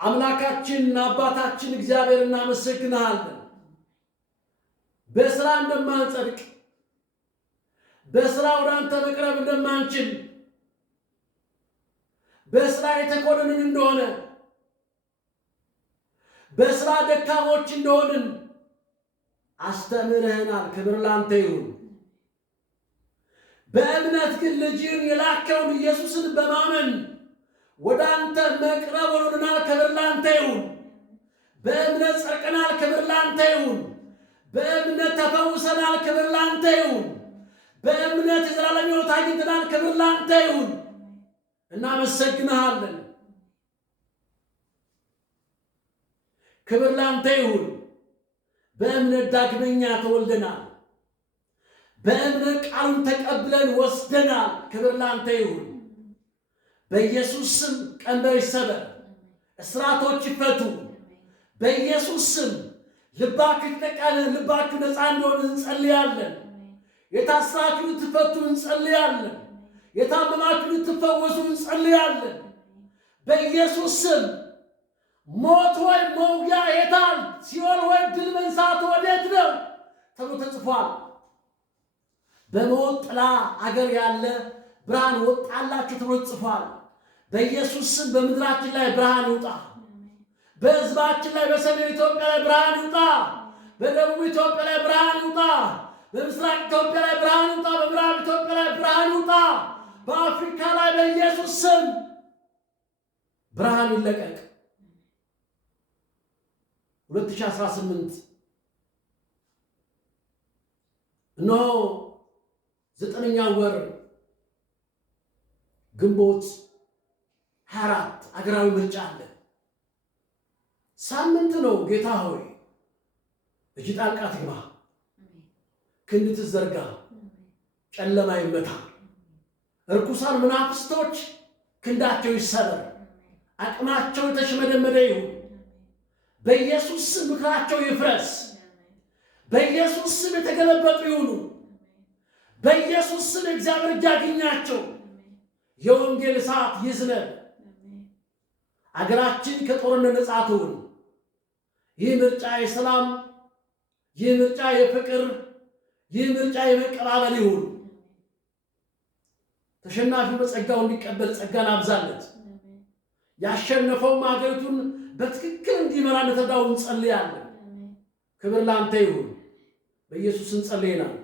አምላካችን አባታችን እግዚአብሔር እናመሰግናለን። በስራ እንደማንጸድቅ በስራ ወደ አንተ መቅረብ እንደማንችል በስራ የተኮነንን እንደሆነ በስራ ደካሞች እንደሆንን አስተምረህናል። ክብር ላንተ ይሁን። በእምነት ግን ልጅህን የላከውን ኢየሱስን በማመን ወደ አንተ መቅረብ ሆኖልናል። ክብር ላንተ ይሁን። በእምነት ጸድቀናል። ክብር ላንተ ይሁን። በእምነት ተፈውሰናል። ክብር ላንተ ይሁን። በእምነት የዘላለም ሕይወት አግኝተናል። ክብር ላንተ ይሁን። እናመሰግንሃለን። ክብር ላንተ ይሁን። በእምነት ዳግመኛ ተወልደናል። በእምነት ቃሉን ተቀብለን ወስደናል። ክብር ላንተ ይሁን። በኢየሱስ ስም ቀንበር ይሰበር፣ እስራቶች ይፈቱ። በኢየሱስ ስም ልባችሁ ይጠቃል፣ ልባችሁ ነፃ እንዲሆን እንጸልያለን። የታሰራችሁ ልትፈቱ እንጸልያለን። የታመማችሁ ልትፈወሱ እንጸልያለን። በኢየሱስ ስም ሞት ወይ መውጊያ የታል? ሲኦል ወይ ድል መንሳት ወዴት ነው ተብሎ ተጽፏል። በሞት ጥላ አገር ያለ ብርሃን ወጣላችሁ ተብሎ ተጽፏል። በኢየሱስ ስም በምድራችን ላይ ብርሃን ይውጣ። በሕዝባችን ላይ በሰሜን ኢትዮጵያ ላይ ብርሃን ይውጣ። በደቡብ ኢትዮጵያ ላይ ብርሃን ይውጣ። በምስራቅ ኢትዮጵያ ላይ ብርሃን ይውጣ። በምዕራብ ኢትዮጵያ ላይ ብርሃን ይውጣ። በአፍሪካ ላይ በኢየሱስ ስም ብርሃን ይለቀቅ። 2018 እነሆ 9ኛ ወር ግንቦት 24 አገራዊ ምርጫ አለ። ሳምንት ነው። ጌታ ሆይ እጅ ጣልቃ ትግባ፣ ክንድ ትዘርጋ፣ ጨለማ ይመታ፣ እርኩሳን መናፍስቶች ክንዳቸው ይሰበር፣ አቅማቸው የተሽመደመደ ይሁን። በኢየሱስ ስም ምክራቸው ይፍረስ። በኢየሱስ ስም የተገለበጡ ይሁኑ። በኢየሱስ ስም እግዚአብሔር እጅ ያግኛቸው። የወንጌል እሳት ይዝነብ። አገራችን ከጦርነት ነፃ ትሁን። ይህ ምርጫ የሰላም፣ ይህ ምርጫ የፍቅር፣ ይህ ምርጫ የመቀባበል ይሁን። ተሸናፊው በጸጋው እንዲቀበል ጸጋን አብዛለት። ያሸነፈውም ሀገሪቱን በትክክል እንዲመራ እንደተዳው እንጸልያለን። ክብር ላንተ ይሁን። በኢየሱስ እንጸልየናል።